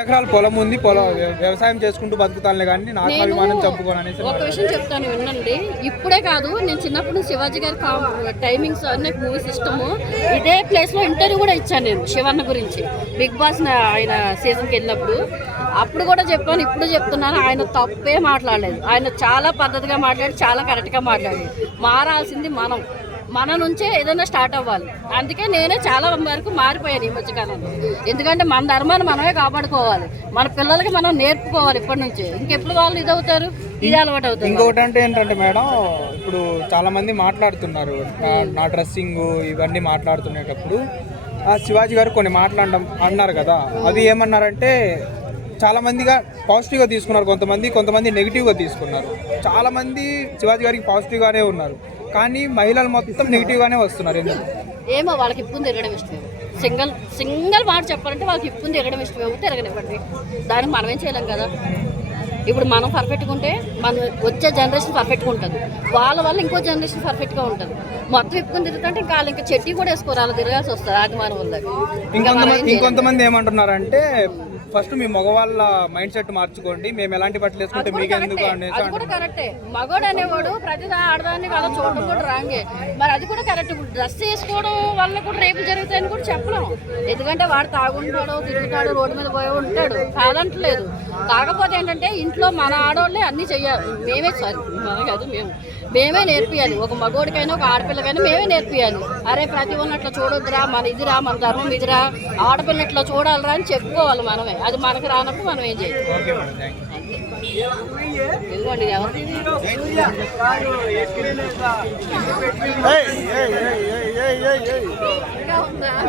ఎకరాల పొలం ఉంది పొలం వ్య- వ్యవసాయం చేసుకుంటూ బతుకుతానులే కానీ నాకు అభిమానం అనేసి ఒక విషయం చెప్తాను వినండి. ఇప్పుడే కాదు నేను చిన్నప్పుడు శివాజీ గారి కా- టైమింగ్స్ అన్ని మూవీస్ ఇష్టము. ఇదే ప్లేస్లో ఇంటర్వ్యూ కూడా ఇచ్చాను నేను శివన్న గురించి. బిగ్ బాస్ ఆయన సీజన్కి వెళ్ళినప్పుడు. అప్పుడు కూడా చెప్పాను ఇప్పుడు చెప్తున్నాను ఆయన తప్పే మాట్లాడలేదు. ఆయన చాలా పద్ధతిగా మాట్లాడి చాలా కరెక్ట్గా మాట్లాడాడు. మారాల్సింది మనం. మన నుంచే ఏదైనా స్టార్ట్ అవ్వాలి. అందుకే నేనే చాలా వరకు మారిపోయాను ఈ మధ్యకాలంలో ఎందుకంటే మన ధర్మాన్ని మనమే కాపాడుకోవాలి. మన పిల్లలకి మనం నేర్పుకోవాలి ఇప్పటి నుంచి. ఇంకెప్పుడు వాళ్ళు ఇది అవుతారు ఇది అలవాటు అవుతారు ఇంకొకటి అంటే ఏంటంటే మేడం ఇప్పుడు చాలా మంది మాట్లాడుతున్నారు. నా- డ్రెస్సింగ్ ఇవన్నీ మాట్లాడుతునేటప్పుడు. ఆ శివాజీ గారు కొన్ని మాట్లాడడం అన్నారు కదా. అవి ఏమన్నారంటే చాలా మందిగా పాజిటివ్గా తీసుకున్నారు కొంతమంది కొంతమంది నెగిటివ్గా తీసుకున్నారు. చాలా మంది శివాజీ గారికి పాజిటివ్గానే ఉన్నారు. కానీ మహిళలు మొత్తం నెగిటివ్గానే వస్తున్నారు ఎందుకు? ఏమో వాళ్ళకి ఇప్పుని తిరగడం ఇష్టం సింగిల్ సింగిల్ మాట చెప్పాలంటే వాళ్ళకి ఇప్పుని తిరగడం ఇష్టమేమో తిరగనివ్వండి. దానికి మనం ఏం చేయలేం కదా. ఇప్పుడు మనం పర్ఫెక్ట్గా ఉంటే మన వచ్చే జనరేషన్ పర్ఫెక్ట్గా ఉంటుంది. వాళ్ళ వల్ల ఇంకో జనరేషన్ పర్ఫెక్ట్గా ఉంటుంది. మొత్తం ఇప్పుకొని తిరుగుతుంటే ఇంకా వాళ్ళు ఇంకా చెట్టి కూడా వేసుకోరు. వాళ్ళు తిరగాల్సి వస్తుంది. ఆదిమానం వల్ల. ఇంకొంతమంది ఏమంటున్నారంటే ఫస్ట్ మీ మగవాళ్ళ మైండ్ సెట్ మార్చుకోండి. మేము ఎలాంటి బట్టలు వేసుకుంటే మీకు ఎందుకు అనేసి అది కూడా కరెక్టే. మగోడు అనేవాడు ప్రతి ఆడదాన్ని వాళ్ళ చూడడం కూడా రాంగే. మరి అది కూడా కరెక్ట్. ఇప్పుడు డ్రెస్ వేసుకోవడం వల్ల కూడా రేపు జరుగుతాయని కూడా చెప్పలేం. ఎందుకంటే వాడు తాగుంటాడు తిరుగుతాడు రోడ్డు మీద పోయి ఉంటాడు. కాదంటలేదు. కాకపోతే ఏంటంటే ఇంట్లో మన ఆడవాళ్ళే అన్నీ చెయ్యాలి. మేమే సారీ మన కాదు మేము. మేమే నేర్పియాలి. ఒక మగోడికైనా ఒక ఆడపిల్లకైనా మేమే నేర్పియాలి. అరే ప్రతి ఒక్కరిని అట్లా చూడొద్దురా. మన ఇదిరా మన ధర్మం ఇదిరా. ఆడపిల్ల ఇట్లా చూడాలిరా అని చెప్పుకోవాలి మనమే. అది మనకు రానప్పుడు మనం ఏం చేయాలి ఇదిగోండి